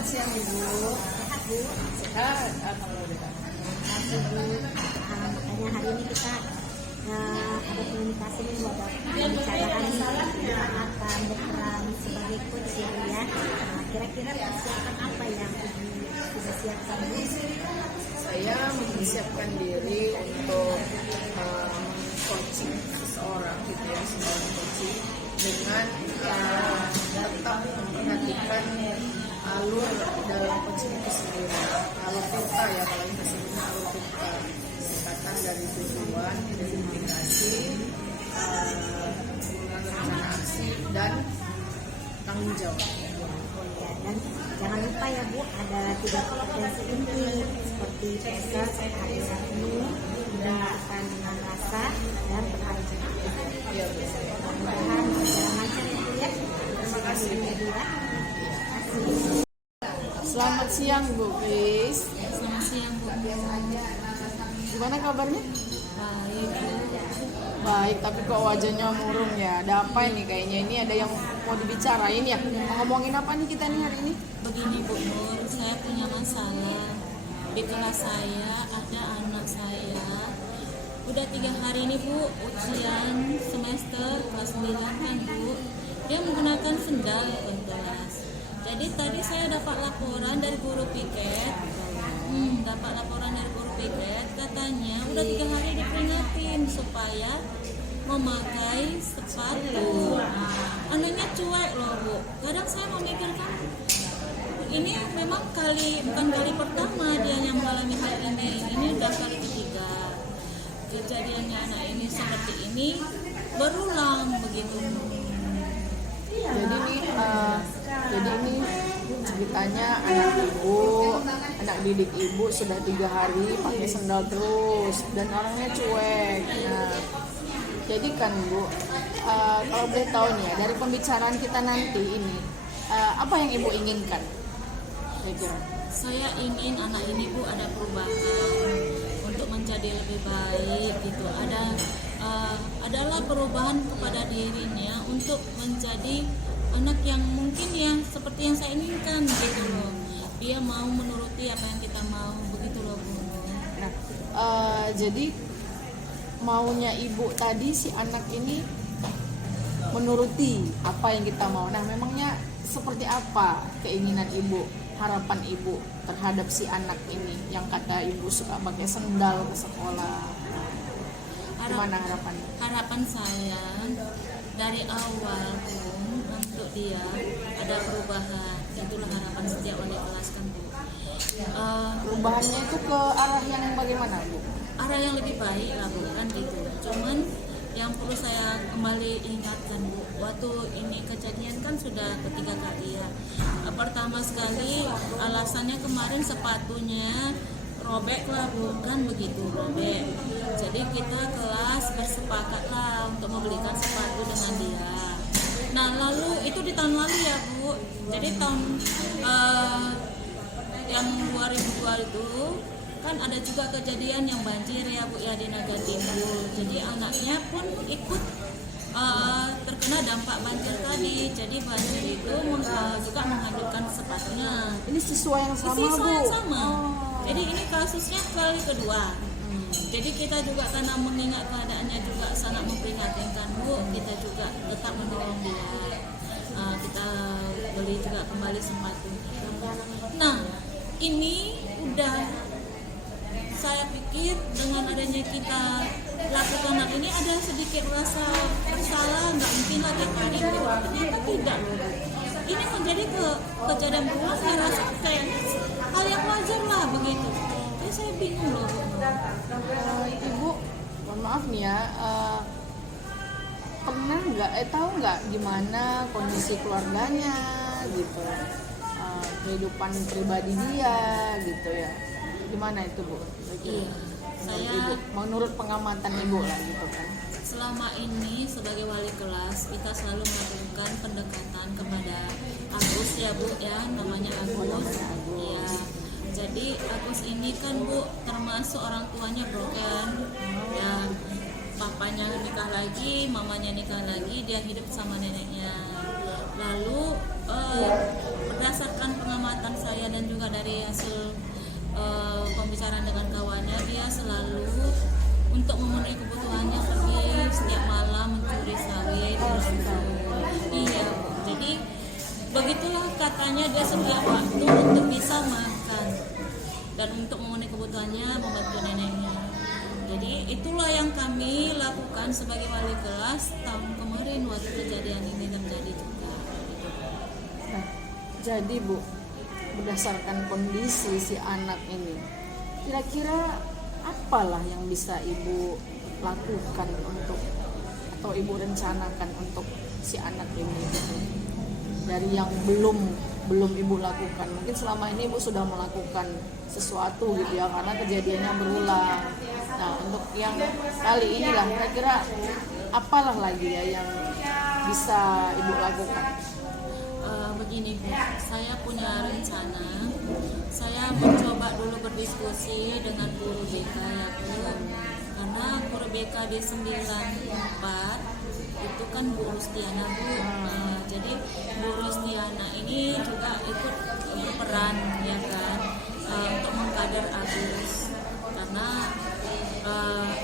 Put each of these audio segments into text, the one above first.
Selamat siang Ibu. Sehat Bu. Sehat, alhamdulillah. Makasih Bu. Makanya hari ini kita ada komunikasi nih buat pembicaraan kita akan berperan sebagai coach ya Bu ya. Kira-kira persiapan apa yang Ibu sudah siapkan Bu? Saya mempersiapkan diri untuk coaching seseorang gitu ya, seorang coaching dengan tetap memperhatikan alur dalam coaching itu sendiri. Alur kita ya, kalau ini sebutnya alur kita, singkatan dari tujuan, identifikasi, rencana aksi dan tanggung jawab. Ya, dan jangan lupa ya Bu, ada 3 kompetensi inti seperti proses, ASMU, mendengarkan dengan rasa, dan berarti. Ya, Bu. Mudah-mudahan berjalan lancar ya Bu ya. Terima kasih Bu ya. Selamat siang Bu Kris. Selamat siang Bu. Gimana kabarnya? Baik. Baik, tapi kok wajahnya murung ya? Ada apa ini kayaknya? Ini ada yang mau dibicarain ya? Mau ngomongin apa nih kita nih hari ini? Begini Bu Nur, saya punya masalah. Di kelas saya ada anak saya. Udah 3 hari ini Bu, ujian semester kelas 9 kan Bu. Dia menggunakan sendal ke kelas. Jadi tadi saya dapat laporan dari guru piket. Katanya udah 3 hari diperingatin supaya memakai sepatu. Anaknya cuek loh Bu. Kadang saya memikirkan ini memang bukan kali pertama dia yang mengalami hal ini. Ini udah kali ketiga kejadiannya anak ini seperti ini berulang begitu. Jadi ini ceritanya anak didik ibu sudah 3 hari pakai sendal terus dan orangnya cuek. Nah, jadi kan Bu, kalau boleh tahu nih ya, dari pembicaraan kita nanti ini, apa yang ibu inginkan? Kira-kira. Saya ingin anak ini Bu ada perubahan untuk menjadi lebih baik gitu. Adalah perubahan kepada dirinya untuk menjadi anak yang mungkin yang seperti yang saya inginkan gitu loh. Dia mau menuruti apa yang kita mau begitu loh Bu. Nah, jadi maunya ibu tadi si anak ini menuruti apa yang kita mau. Nah, memangnya seperti apa keinginan ibu, harapan ibu terhadap si anak ini yang kata ibu suka pakai sendal ke sekolah? Gimana harapannya? Harapan saya dari awal pun untuk dia ada perubahan. Itulah harapan setiap wali kelas kan Bu. Perubahannya itu ke arah yang bagaimana Bu? Arah yang lebih baik lah Bu kan gitu. Cuman yang perlu saya kembali ingatkan Bu, waktu ini kejadian kan sudah ketiga kali ya. Pertama sekali alasannya kemarin sepatunya robek lah Bu, kan begitu robek. Jadi kita kelas bersepakat lah untuk membelikan sepatu dengan dia. Nah lalu itu di tahun lalu ya Bu. Jadi tahun yang 2002 itu kan ada juga kejadian yang banjir ya Bu ya di Naga Timur. Jadi anaknya pun ikut terkena dampak banjir tadi. Jadi banjir itu juga menghanyutkan sepatunya. Ini sesuai yang sama Bu? Yang sama. Jadi ini kasusnya kali kedua. Jadi kita juga karena mengingat keadaannya juga sangat memprihatinkan Bu, kita juga tetap menolong dia. Kita beli juga kembali sepatu. Nah ini udah saya pikir dengan adanya kita lakukan hal ini ada sedikit rasa bersalah, nggak mungkin lah kita ini ternyata tidak loh. Ini menjadi kejadian berulang, saya rasa kayak hal yang wajar lah begitu. Jadi saya bingung loh. Ibu, mohon maaf nih ya, pernah nggak, tahu nggak gimana kondisi keluarganya gitu, kehidupan pribadi dia gitu ya, gimana itu Bu? Saya menurut pengamatan ibu lah gitu kan. Selama ini sebagai wali kelas kita selalu melakukan pendekatan kepada Agus ya Bu ya, namanya Agus. Ya. Jadi Agus ini kan Bu termasuk orang tuanya broken. Ya, papanya nikah lagi, mamanya nikah lagi, dia hidup sama neneknya. Lalu berdasarkan pengamatan saya dan juga dari hasil pembicaraan dengan kawannya, dia selalu untuk memenuhi kebutuhannya pergi setiap malam mencuri sawit. Iya, jadi begitulah katanya dia sedia waktu untuk bisa makan dan untuk memenuhi kebutuhannya, membantu neneknya. Jadi itulah yang kami lakukan sebagai wali kelas tahun kemarin waktu kejadian ini terjadi juga. Nah, jadi Bu, berdasarkan kondisi si anak ini, kira-kira apalah yang bisa Ibu lakukan untuk, atau Ibu rencanakan untuk si anak ini gitu? Dari yang belum Ibu lakukan, mungkin selama ini Ibu sudah melakukan sesuatu gitu ya, karena kejadiannya berulang. Nah, untuk yang kali inilah kira-kira apalah lagi ya yang bisa Ibu lakukan? Begini Bu, saya punya rencana. Saya mencoba dulu berdiskusi dengan guru BK ya Bu, karena guru BK di 94 itu kan Bu Rustiana Bu. Jadi Bu Rustiana ini juga ikut berperan ya kan, untuk mengkader Agus, karena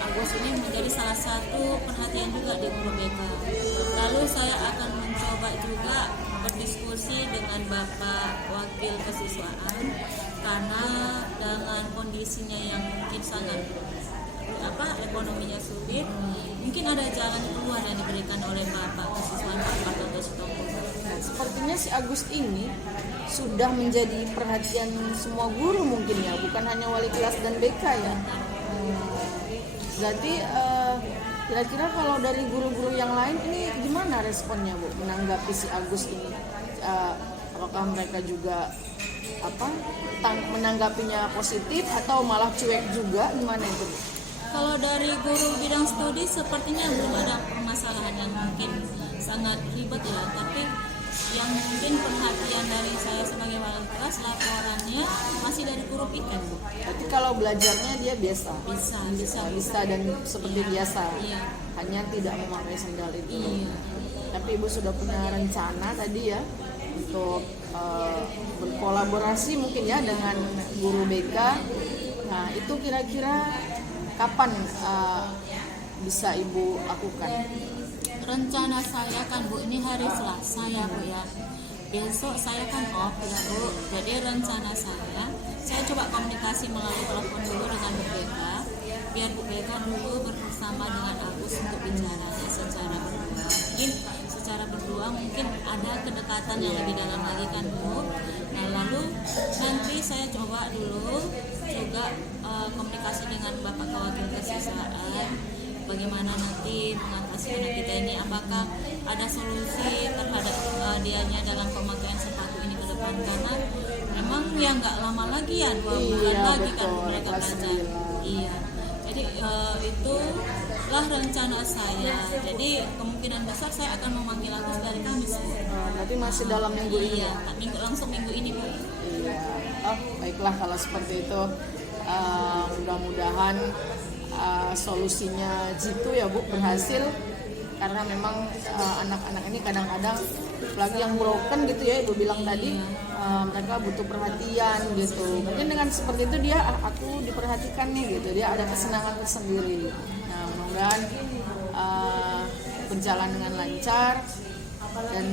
Agus ini menjadi salah satu perhatian juga di guru BK. Lalu saya akan mencoba juga berdiskusi dengan Bapak Wakil Kesiswaan, karena dengan kondisinya yang mungkin sangat ekonominya sulit, mungkin ada jalan keluar yang diberikan oleh Bapak Kesiswaan Pak Partoto Sitompul. Nah, sepertinya si Agus ini sudah menjadi perhatian semua guru mungkin ya, bukan hanya wali kelas dan BK ya. Berarti kira-kira kalau dari guru-guru yang lain ini gimana responnya Bu menanggapi si Agus ini? Apakah mereka juga menanggapinya positif atau malah cuek juga, gimana itu Bu? Kalau dari guru bidang studi sepertinya belum ada permasalahan yang mungkin sangat ribet ya, tapi yang mungkin perhatian dari saya sebagai wali kelas, laporannya masih dari guru PITEK Bu. Berarti kalau belajarnya dia biasa? Bisa dan seperti biasa. Iya. Hanya tidak memakai sendal itu. Iya. Tapi Ibu sudah punya rencana tadi ya untuk berkolaborasi mungkin ya dengan guru BK. Nah, itu kira-kira kapan bisa Ibu lakukan? Rencana saya kan Bu, ini hari Selasa ya Bu ya. Besok saya kan off ya Bu. Jadi rencana saya coba komunikasi melalui telepon dulu dengan Bu BK, biar Bu BK dulu bersama dengan Agus untuk bicara secara berdua. Mungkin secara berdua mungkin ada kedekatan yang lebih dalam lagi kan Bu. Nah, lalu nanti saya coba dulu juga komunikasi dengan Bapak Wakil Kesiswaan, bagaimana nanti mengatasi anak kita ini, apakah ada solusi terhadap dianya dalam pemakaian sepatu ini ke depan, karena memang ya nggak lama lagi ya, 2 bulan lagi kan mereka belajar. Iya, jadi itulah rencana saya. Jadi kemungkinan besar saya akan memanggil Agus dari Kamis Bu. Berarti masih dalam minggu ini? Iya, langsung minggu ini Bu. Iya. Oh, baiklah kalau seperti itu. Mudah-mudahan solusinya jitu ya Bu berhasil, karena memang anak-anak ini kadang-kadang lagi yang broken gitu ya Ibu bilang tadi, mereka butuh perhatian gitu. Mungkin dengan seperti itu dia aku diperhatikan nih gitu, dia ada kesenangan tersendiri. Nah, mudah-mudahan berjalan dengan lancar dan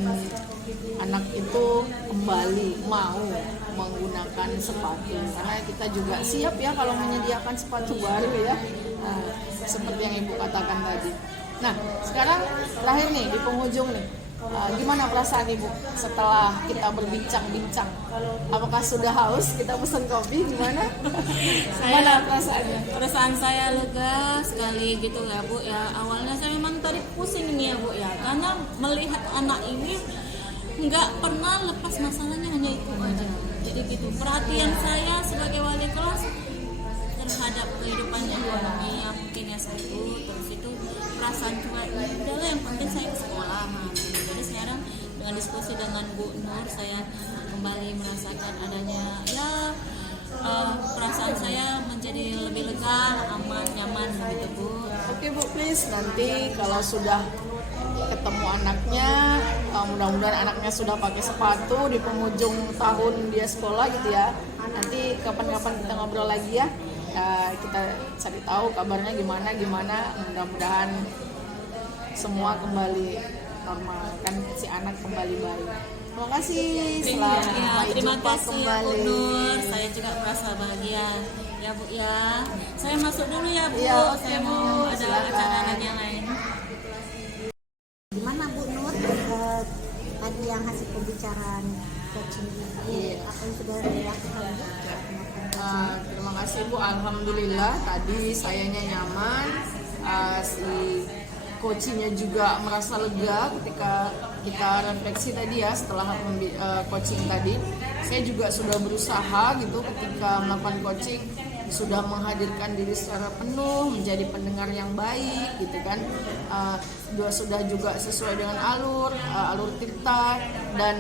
anak itu kembali mau menggunakan sepatu, karena kita juga siap ya kalau menyediakan sepatu baru ya. Nah, seperti yang Ibu katakan tadi. Nah, sekarang terakhir nih di penghujung nih, gimana perasaan Ibu setelah kita berbincang-bincang? Apakah sudah haus? Kita pesan kopi gimana? Gimana perasaannya? Perasaan saya lega sekali gitu ya Bu ya. Awalnya saya memang tadi pusing nih ya Bu ya, karena melihat anak ini nggak pernah lepas masalahnya hanya itu aja. Jadi gitu, perhatian saya sebagai wali kelas terhadap kehidupannya ekonomi yang mungkin ya saya terus itu perasaan juga udahlah yang penting saya ke sekolah. Jadi sekarang dengan diskusi dengan Bu Nur, saya kembali merasakan adanya perasaan saya menjadi lebih lega, aman, nyaman begitu Bu. Oke Bu, please nanti kalau sudah ketemu anaknya. Mudah-mudahan anaknya sudah pakai sepatu di penghujung tahun dia sekolah gitu ya. Nanti kapan-kapan kita ngobrol lagi ya. Kita cari tahu kabarnya gimana. Mudah-mudahan semua kembali normal, kan si anak kembali baik. Terima kasih. Selamat Terima jumpa kasih ya Bu kembali. Nur. Saya juga merasa bahagia ya Bu ya. Saya masuk dulu ya Bu. Iya, oke, Saya Bu. mau ada Silakan. acara lagi yang lain. Gimana Bu Nur tadi yang hasil pembicaraan coaching Ibu, Iya. apa yang sudah dilakukan Bu? Terima kasih Bu, alhamdulillah tadi sayanya nyaman, si coachingnya juga merasa lega ketika kita refleksi tadi ya setelah coaching tadi. Saya juga sudah berusaha gitu ketika melakukan coaching, sudah menghadirkan diri secara penuh, menjadi pendengar yang baik gitu kan. Sudah juga sesuai dengan alur tirta dan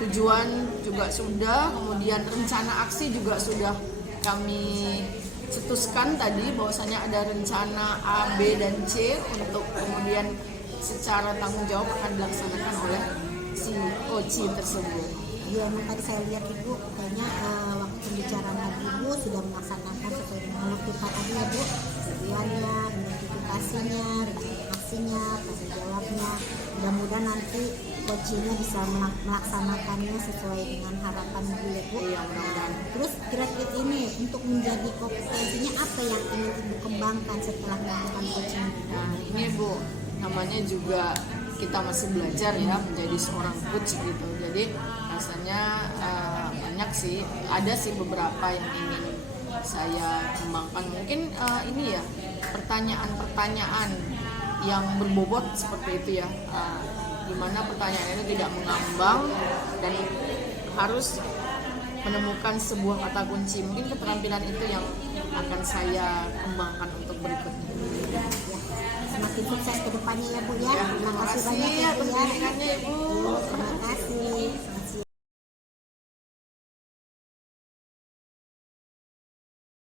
tujuan juga sudah, kemudian rencana aksi juga sudah kami cetuskan tadi, bahwasanya ada rencana A, B, dan C untuk kemudian secara tanggung jawab akan dilaksanakan oleh si OCI tersebut. Ya, emang tadi saya lihat Ibu kayaknya waktu pembicaraan tadi Ibu sudah melaksanakan sesuai dengan alur kita tadi ya Bu, tujuannya, identifikasinya, aksinya, tanggung jawabnya. Mudah-mudahan nanti coachingnya bisa melaksanakannya sesuai dengan harapan Ibu ya Bu. Iya, mudah-mudahan. Terus kira-kira ini untuk menjadi kompetensinya apa yang ingin Ibu kembangkan setelah melakukan coaching? Nah ini Bu, namanya juga kita masih belajar ya menjadi seorang coach gitu. Jadi rasanya banyak sih, ada sih beberapa yang ingin saya kembangkan. Mungkin ini ya, pertanyaan-pertanyaan yang berbobot seperti itu ya. Dimana pertanyaan itu tidak mengambang dan harus menemukan sebuah kata kunci. Mungkin keterampilan itu yang akan saya kembangkan untuk berikutnya. Ya, semakin sukses ke depannya ya Bu ya. Ya, Terima terima kasih kasih banyak ya Bu ya. pendidikannya Ibu.